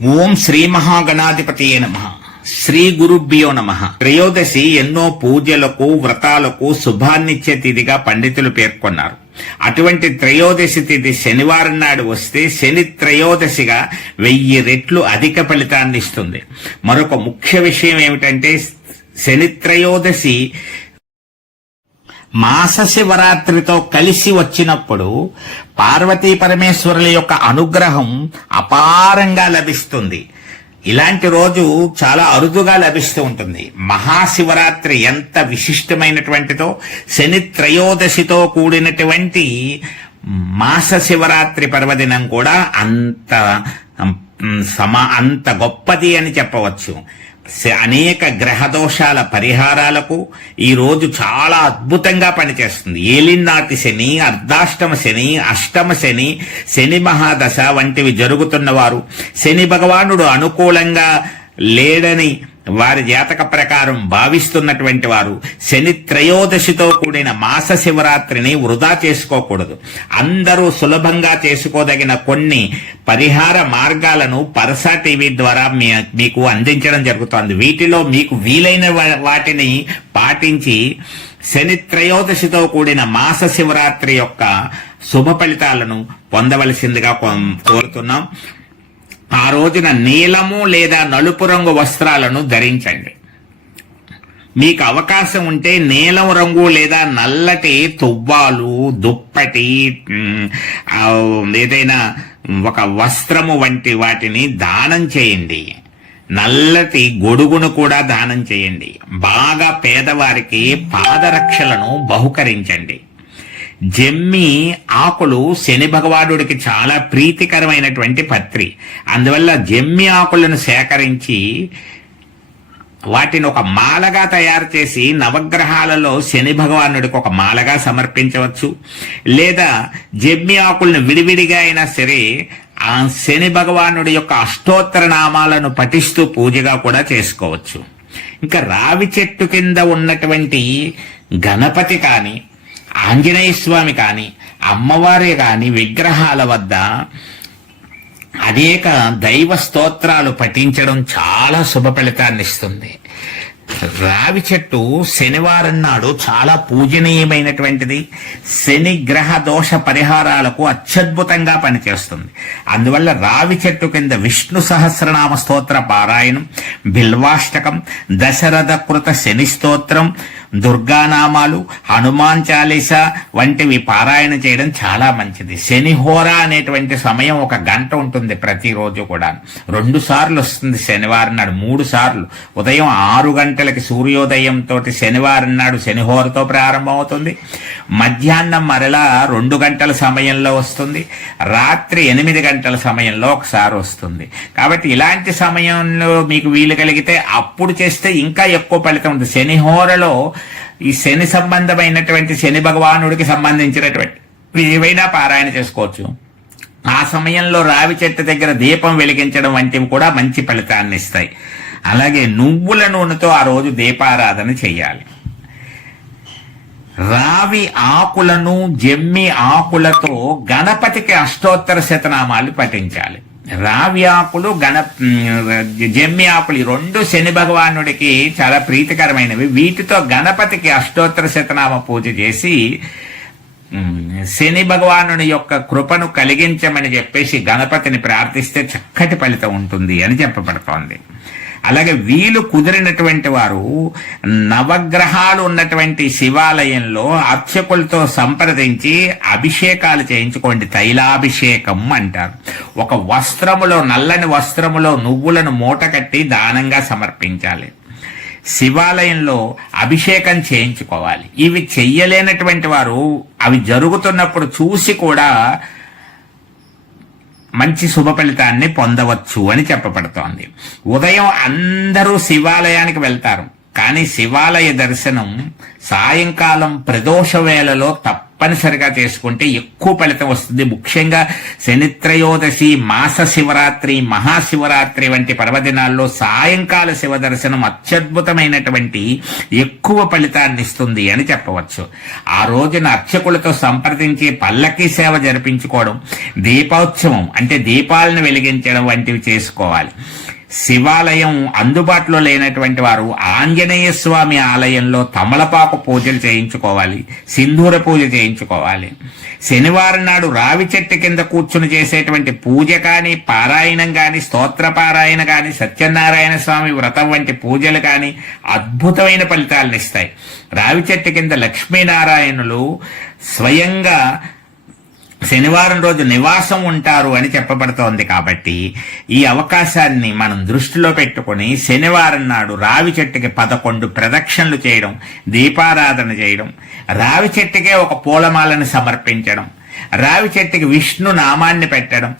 ఓం శ్రీ మహాగణాధిపతియే నమః. శ్రీ గురుభ్యో నమః. త్రయోదశి ఎన్నో పూజలకు వ్రతాలకు శుభాన్నిచ్చే తిథిగా పండితులు పేర్కొన్నారు. అటువంటి త్రయోదశి తిథి శనివారం నాడు వస్తే శని త్రయోదశిగా 1000 రెట్లు అధిక ఫలితాన్ని ఇస్తుంది. మరొక ముఖ్య విషయం ఏమిటంటే శని త్రయోదశి మాస శివరాత్రితో కలిసి వచ్చినప్పుడు పార్వతీ పరమేశ్వరుల యొక్క అనుగ్రహం అపారంగా లభిస్తుంది. ఇలాంటి రోజు చాలా అరుదుగా లభిస్తూ ఉంటుంది. మహాశివరాత్రి ఎంత విశిష్టమైనటువంటిదో శని త్రయోదశితో కూడినటువంటి మాస శివరాత్రి పర్వదినం కూడా అంత గొప్పది అని చెప్పవచ్చు. అనేక గ్రహ దోషాల పరిహారాలకు ఈ రోజు చాలా అద్భుతంగా పనిచేస్తుంది. ఏలినాటి శని, అర్ధాష్టమ శని, అష్టమ శని, శని మహాదశ వంటివి జరుగుతున్న వారు, శని భగవానుడు అనుకూలంగా లేడని వారి జాతక ప్రకారం భావిస్తున్నటువంటి వారు శని త్రయోదశితో కూడిన మాస శివరాత్రిని వృధా చేసుకోకూడదు. అందరూ సులభంగా చేసుకోదగిన కొన్ని పరిహార మార్గాలను పరసా టీవీ ద్వారా మీకు అందించడం జరుగుతోంది. వీటిలో మీకు వీలైన వాటిని పాటించి శని త్రయోదశితో కూడిన మాస శివరాత్రి యొక్క శుభ ఫలితాలను పొందవలసిందిగా కోరుతున్నాం. ఆ రోజున నీలము లేదా నలుపు రంగు వస్త్రాలను ధరించండి. మీకు అవకాశం ఉంటే నీలం రంగు లేదా నల్లటి తువ్వాలు, దుప్పటి, ఏదైనా ఒక వస్త్రము వంటి వాటిని దానం చేయండి. నల్లటి గొడుగును కూడా దానం చేయండి. బాగా పేదవారికి పాదరక్షలను బహుకరించండి. జమ్మి ఆకులు శని భగవానుడికి చాలా ప్రీతికరమైనటువంటి పత్రి. అందువల్ల జమ్మి ఆకులను సేకరించి వాటిని ఒక మాలగా తయారు చేసి నవగ్రహాలలో శని భగవానుడికి ఒక మాలగా సమర్పించవచ్చు. లేదా జమ్మి ఆకులను విడివిడిగా అయినా సరే ఆ శని భగవానుడి యొక్క అష్టోత్తర నామాలను పఠిస్తూ పూజగా కూడా చేసుకోవచ్చు. ఇంకా రావి చెట్టు కింద ఉన్నటువంటి గణపతి కానీ, ఆంజనేయ స్వామి కానీ, అమ్మవారి కానీ విగ్రహాల వద్ద అనేక దైవ స్తోత్రాలు పఠించడం చాలా శుభ ఫలితాన్ని ఇస్తుంది. రావి చెట్టు శనివారం నాడు చాలా పూజనీయమైనటువంటిది. శని గ్రహ దోష పరిహారాలకు అత్యద్భుతంగా పనిచేస్తుంది. అందువల్ల రావి చెట్టు కింద విష్ణు సహస్రనామ స్తోత్ర పారాయణం, బిల్వాష్టకం, దశరథ కృత శని స్తోత్రం, దుర్గానామాలు, హనుమాన్ చాలీసా వంటివి పారాయణ చేయడం చాలా మంచిది. శనిహోర అనేటువంటి సమయం 1 గంట ఉంటుంది ప్రతిరోజు కూడా. 2 సార్లు వస్తుంది శనివారం నాడు, 3 సార్లు. ఉదయం 6 గంటలకి సూర్యోదయంతో శనివారం నాడు శనిహోరతో ప్రారంభం అవుతుంది. మధ్యాహ్నం మరలా 2 గంటల సమయంలో వస్తుంది. రాత్రి 8 గంటల సమయంలో ఒకసారి వస్తుంది. కాబట్టి ఇలాంటి సమయంలో మీకు వీలు కలిగితే అప్పుడు చేస్తే ఇంకా ఎక్కువ ఫలితం ఉంటుంది. శనిహోరలో ఈ శని సంబంధమైనటువంటి శని భగవానుడికి సంబంధించినటువంటి ఏవైనా పారాయణ చేసుకోవచ్చు. ఆ సమయంలో రావి చెట్టు దగ్గర దీపం వెలిగించడం వంటివి కూడా మంచి ఫలితాన్ని ఇస్తాయి. అలాగే నువ్వుల నూనెతో ఆ రోజు దీపారాధన చెయ్యాలి. రావి ఆకులను జమ్మి ఆకులతో గణపతికి అష్టోత్తర శతనామాలు పఠించాలి. రావి ఆకులు, జమ్మి ఆకులు 2 శని భగవానుడికి చాలా ప్రీతికరమైనవి. వీటితో గణపతికి అష్టోత్తర శతనామ పూజ చేసి శని భగవానుని యొక్క కృపను కలిగించమని చెప్పేసి గణపతిని ప్రార్థిస్తే చక్కటి ఫలితం ఉంటుంది అని చెప్పబడుతోంది. అలాగే వీలు కుదిరినటువంటి వారు నవగ్రహాలు ఉన్నటువంటి శివాలయంలో అర్చకులతో సంప్రదించి అభిషేకాలు చేయించుకోండి. తైలాభిషేకం అంటారు. ఒక వస్త్రములో, నల్లని వస్త్రములో నువ్వులను మూట కట్టి దానంగా సమర్పించాలి. శివాలయంలో అభిషేకం చేయించుకోవాలి. ఇవి చెయ్యలేనటువంటి వారు అవి జరుగుతున్నప్పుడు చూసి కూడా మంచి శుభ ఫలితాన్ని పొందవచ్చు అని చెప్పబడుతోంది. ఉదయం అందరూ శివాలయానికి వెళ్తారు, కానీ శివాలయ దర్శనం సాయంకాలం ప్రదోష వేళలో తప్పనిసరిగా చేసుకుంటే ఎక్కువ ఫలితం వస్తుంది. ముఖ్యంగా శనిత్రయోదశి, మాస శివరాత్రి, మహాశివరాత్రి వంటి పర్వదినాల్లో సాయంకాల శివ దర్శనం అత్యద్భుతమైనటువంటి ఎక్కువ ఫలితాన్ని ఇస్తుంది అని చెప్పవచ్చు. ఆ రోజున అర్చకులతో సంప్రదించి పల్లకీ సేవ జరిపించుకోవడం, దీపోత్సవం అంటే దీపాలను వెలిగించడం వంటివి చేసుకోవాలి. శివాలయం అందుబాటులో లేనటువంటి వారు ఆంజనేయ స్వామి ఆలయంలో తమలపాకు పూజలు చేయించుకోవాలి, సింధూర పూజ చేయించుకోవాలి. శనివారం నాడు రావి చెట్టు కింద కూర్చుని చేసేటువంటి పూజ కానీ, పారాయణం కానీ, స్తోత్ర పారాయణ కానీ, సత్యనారాయణ స్వామి వ్రతం వంటి పూజలు కానీ అద్భుతమైన ఫలితాలను ఇస్తాయి. రావి చెట్టు కింద లక్ష్మీనారాయణులు స్వయంగా శనివారం రోజు నివాసం ఉంటారు అని చెప్పబడుతోంది. కాబట్టి ఈ అవకాశాన్ని మనం దృష్టిలో పెట్టుకుని శనివారం నాడు రావి చెట్టుకి 11 ప్రదక్షిణలు చేయడం, దీపారాధన చేయడం, రావి చెట్టుకే ఒక పూలమాలను సమర్పించడం, రావి చెట్టుకి విష్ణు నామాన్ని పెట్టడం,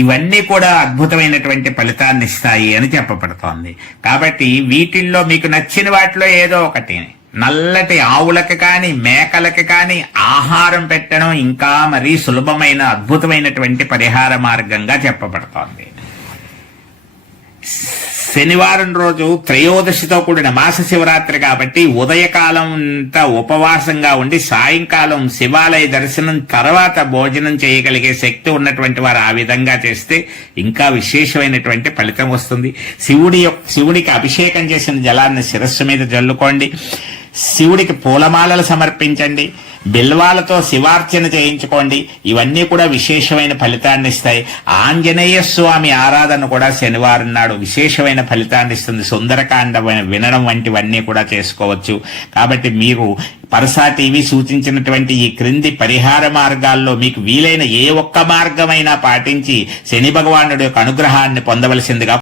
ఇవన్నీ కూడా అద్భుతమైనటువంటి ఫలితాన్ని ఇస్తాయి అని చెప్పబడుతోంది. కాబట్టి వీటిల్లో మీకు నచ్చిన వాటిలో ఏదో ఒకటి నల్లటి ఆవులకు కానీ, మేకలకు కానీ ఆహారం పెట్టడం ఇంకా మరీ సులభమైన అద్భుతమైనటువంటి పరిహార మార్గంగా చెప్పబడుతోంది. శనివారం రోజు త్రయోదశితో కూడిన మాస శివరాత్రి కాబట్టి ఉదయకాలం అంతా ఉపవాసంగా ఉండి సాయంకాలం శివాలయ దర్శనం తర్వాత భోజనం చేయగలిగే శక్తి ఉన్నటువంటి వారు ఆ విధంగా చేస్తే ఇంకా విశేషమైనటువంటి ఫలితం వస్తుంది. శివుడికి అభిషేకం చేసిన జలాన్ని శిరస్సు మీద జల్లుకోండి. శివుడికి పూలమాలలు సమర్పించండి, బిల్వాలతో శివార్చన చేయించుకోండి. ఇవన్నీ కూడా విశేషమైన ఫలితాన్ని ఇస్తాయి. ఆంజనేయ స్వామి ఆరాధన కూడా శనివారం నాడు విశేషమైన ఫలితాన్ని ఇస్తుంది. సుందరకాండ వినడం వంటివన్నీ కూడా చేసుకోవచ్చు. కాబట్టి మీరు పరసా టీవీ సూచించినటువంటి ఈ క్రింది పరిహార మార్గాల్లో మీకు వీలైన ఏ ఒక్క మార్గమైనా పాటించి శని భగవానుడి యొక్క అనుగ్రహాన్ని పొందవలసిందిగా